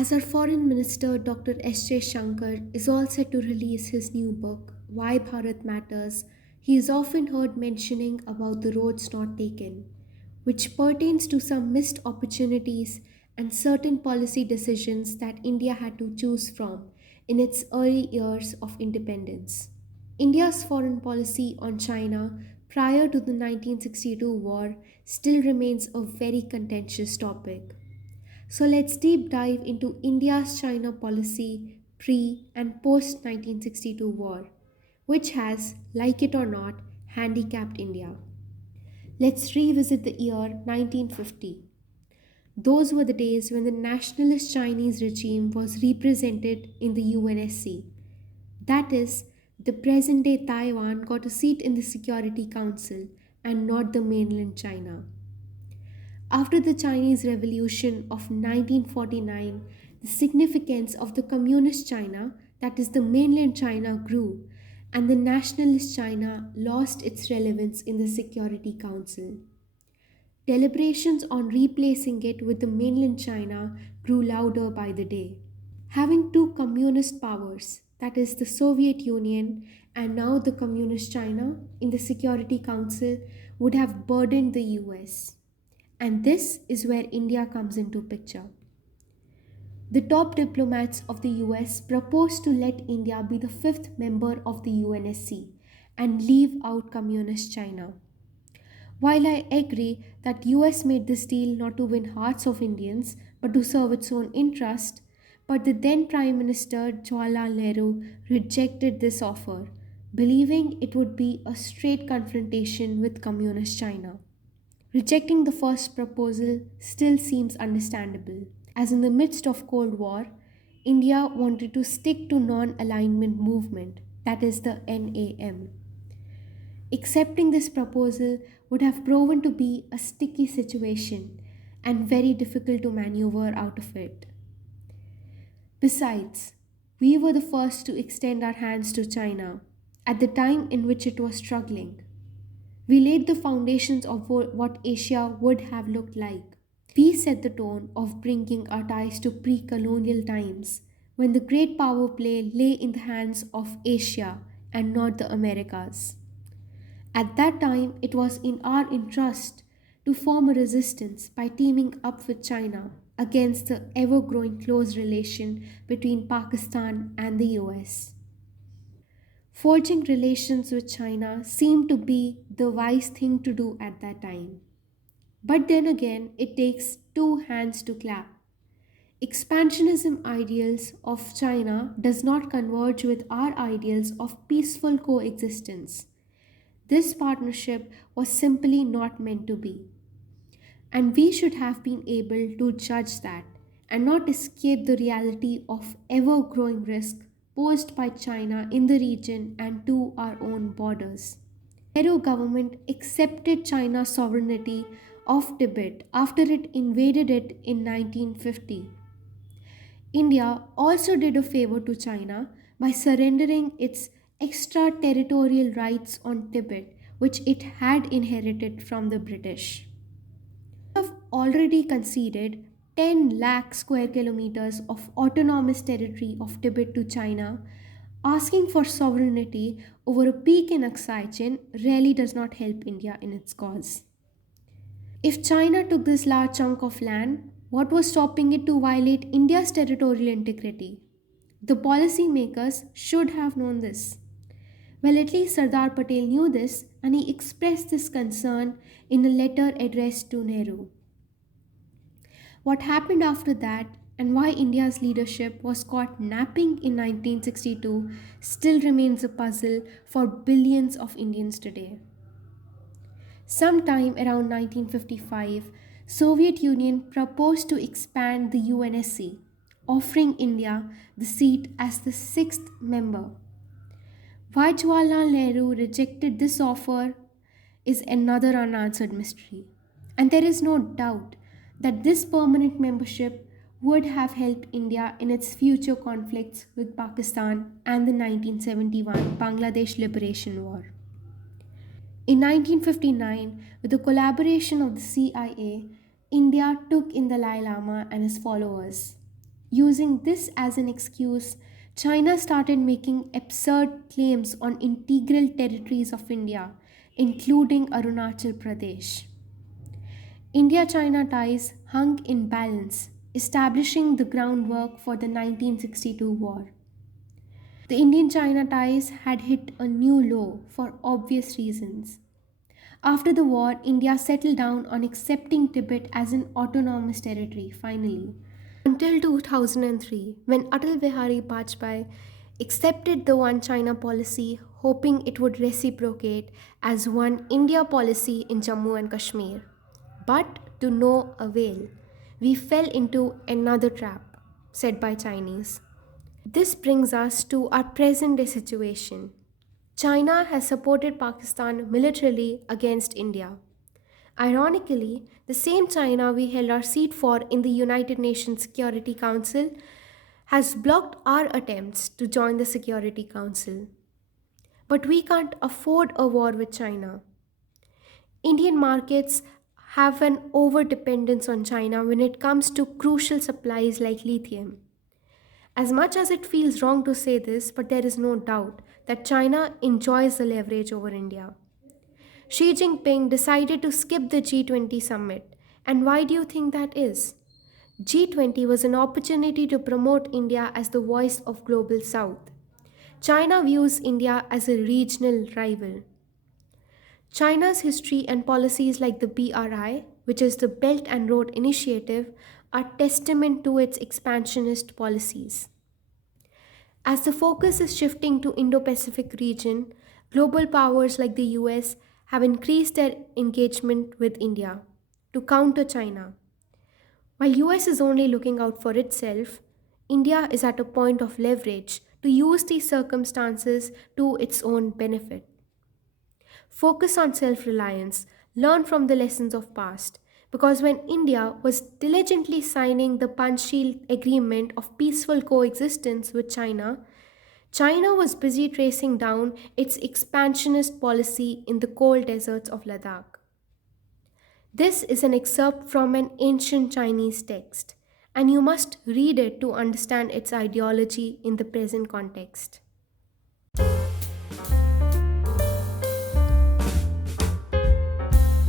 As our Foreign Minister Dr. S. J. Shankar is all set to release his new book, Why Bharat Matters, he is often heard mentioning about the roads not taken, which pertains to some missed opportunities and certain policy decisions that India had to choose from in its early years of independence. India's foreign policy on China prior to the 1962 war still remains a very contentious topic. So let's deep dive into India's China policy pre and post 1962 war, which has, like it or not, handicapped India. Let's revisit the year 1950. Those were the days when the nationalist Chinese regime was represented in the UNSC. That is, the present day Taiwan got a seat in the Security Council and not the mainland China. After the Chinese Revolution of 1949, the significance of the Communist China, that is the mainland China, grew, and the nationalist China lost its relevance in the Security Council. Deliberations on replacing it with the mainland China grew louder by the day. Having two communist powers, that is the Soviet Union and now the Communist China, in the Security Council would have burdened the US. And this is where India comes into picture. The top diplomats of the US proposed to let India be the fifth member of the UNSC and leave out communist China. While I agree that US made this deal not to win hearts of Indians but to serve its own interest, but the then Prime Minister Jawaharlal Nehru rejected this offer, believing it would be a straight confrontation with communist China. Rejecting the first proposal still seems understandable, as in the midst of Cold War, India wanted to stick to non-alignment movement, that is the NAM. Accepting this proposal would have proven to be a sticky situation and very difficult to maneuver out of it. Besides, we were the first to extend our hands to China at the time in which it was struggling. We laid the foundations of what Asia would have looked like. We set the tone of bringing our ties to pre colonial times when the great power play lay in the hands of Asia and not the Americas. At that time, it was in our interest to form a resistance by teaming up with China against the ever growing close relation between Pakistan and the US. Forging relations with China seemed to be the wise thing to do at that time. But then again, it takes two hands to clap. Expansionism ideals of China does not converge with our ideals of peaceful coexistence. This partnership was simply not meant to be. And we should have been able to judge that and not escape the reality of ever growing risk posed by China in the region and to our own borders. Nehru government accepted China's sovereignty of Tibet after it invaded it in 1950. India also did a favor to China by surrendering its extraterritorial rights on Tibet, which it had inherited from the British. We have already conceded 10 lakh square kilometers of autonomous territory of Tibet to China. Asking for sovereignty over a peak in Aksai Chin really does not help India in its cause. If China took this large chunk of land, what was stopping it to violate India's territorial integrity? The policymakers should have known this. Well, at least Sardar Patel knew this and he expressed this concern in a letter addressed to Nehru. What happened after that and why India's leadership was caught napping in 1962 still remains a puzzle for billions of Indians today. Sometime around 1955, Soviet Union proposed to expand the UNSC, offering India the seat as the sixth member. Why Jawaharlal Nehru rejected this offer is another unanswered mystery. And there is no doubt that this permanent membership would have helped India in its future conflicts with Pakistan and the 1971 Bangladesh Liberation War. In 1959, with the collaboration of the CIA, India took in the Dalai Lama and his followers. Using this as an excuse, China started making absurd claims on integral territories of India, including Arunachal Pradesh. India China ties hung in balance, establishing the groundwork for the 1962 war. The Indian China ties had hit a new low for obvious reasons. After the war, India settled down on accepting Tibet as an autonomous territory finally. Until 2003, when Atal Bihari Vajpayee accepted the One China policy, hoping it would reciprocate as One India policy in Jammu and Kashmir. But to no avail, we fell into another trap set by Chinese. This brings us to our present day situation. China has supported Pakistan militarily against India. Ironically, the same China we held our seat for in the United Nations Security Council has blocked our attempts to join the Security Council. But we can't afford a war with China. Indian markets have an over dependence on China when it comes to crucial supplies like lithium. As much as it feels wrong to say this, but there is no doubt that China enjoys the leverage over India. Xi Jinping decided to skip the G20 summit. And why do you think that is? G20 was an opportunity to promote India as the voice of global south. China views India as a regional rival. China's history and policies like the BRI, which is the Belt and Road Initiative, are testament to its expansionist policies. As the focus is shifting to Indo-Pacific region, global powers like the US have increased their engagement with India to counter China. While US is only looking out for itself, India is at a point of leverage to use these circumstances to its own benefit. Focus on self-reliance, learn from the lessons of past, because when India was diligently signing the Panchsheel agreement of peaceful coexistence with China, China was busy tracing down its expansionist policy in the cold deserts of Ladakh. This is an excerpt from an ancient Chinese text, and you must read it to understand its ideology in the present context.